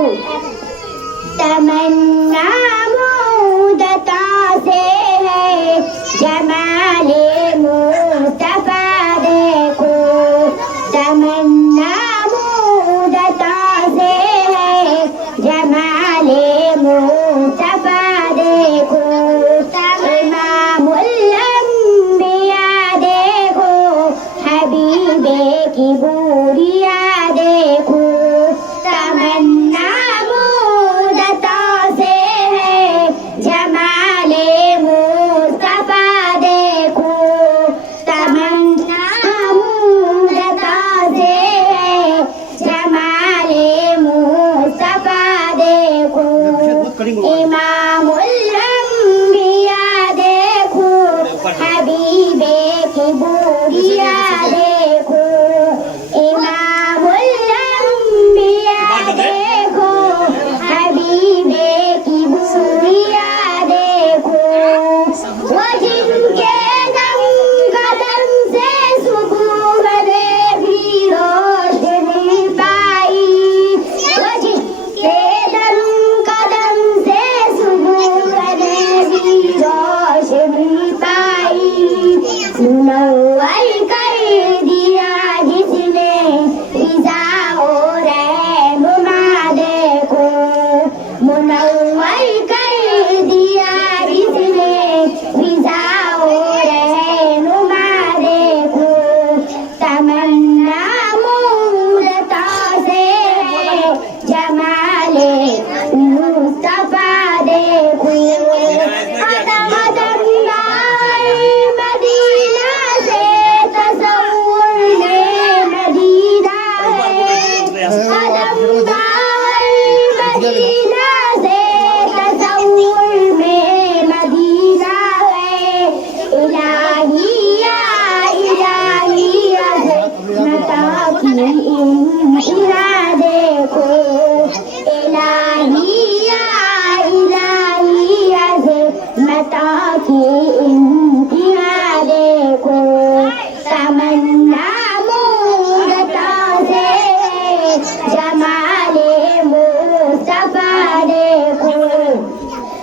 देखो तमन्ना मुदता से है जमाले मुस्तफा देखो तमन्ना मुदता से है जमाले मुस्तफा देखो इमामुल अंबिया देखो हबीबे की बूरिया देखो तमन्ना मुदता से है जमाले मुस्तफा देखो तमन्ना मुदता से है जमाले मुस्तफा देखो इमामुल अंबिया देखो हबीबे की बूरिया देखो इमामुल अंबिया देखो हबीबे की बूरिया देखो वो जिनके दम कदम से सुबह में भी रोशनी पाई वो जिनके दम कदम से सुबह में भी रोशनी पाई मुनव्वर कर दिया जिसने फिजा और रहनुमा देखो मुनव्वर कर दिया जिसने फिजा और रहनुमा देखो तमन्ना मुदता से है जमाले मुस्तफा देखो कदम कदम मदीना से तसव्वुर में मदीना है कदम मदीना से तसव्वुर में मदीना है इलाहिया इलाहिया है मता की इंतहा देखो इलाहिया इलाहिया है मता की इंतहा देखो तमन्ना मुदता से है जमाले मुस्तफा देखो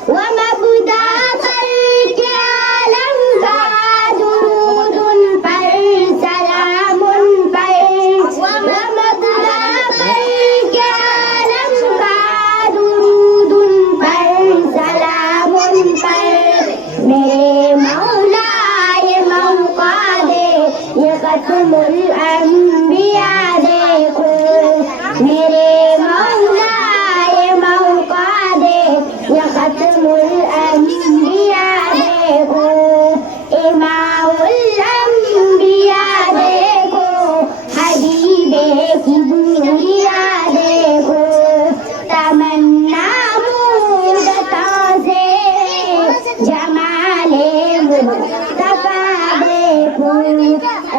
वमबदा पर के आलम का दुरूद उन पर सलाम उन पर वमबदा पर के आलम का दुरूद उन पर सलाम उन पर मेरे मौला ये मौका दे ये खत्मुल अंबिया देखो मेरे मौला ये मौका दे ये खत्मुल अंबिया देखो इमामुल अंबिया देखो हबीबे की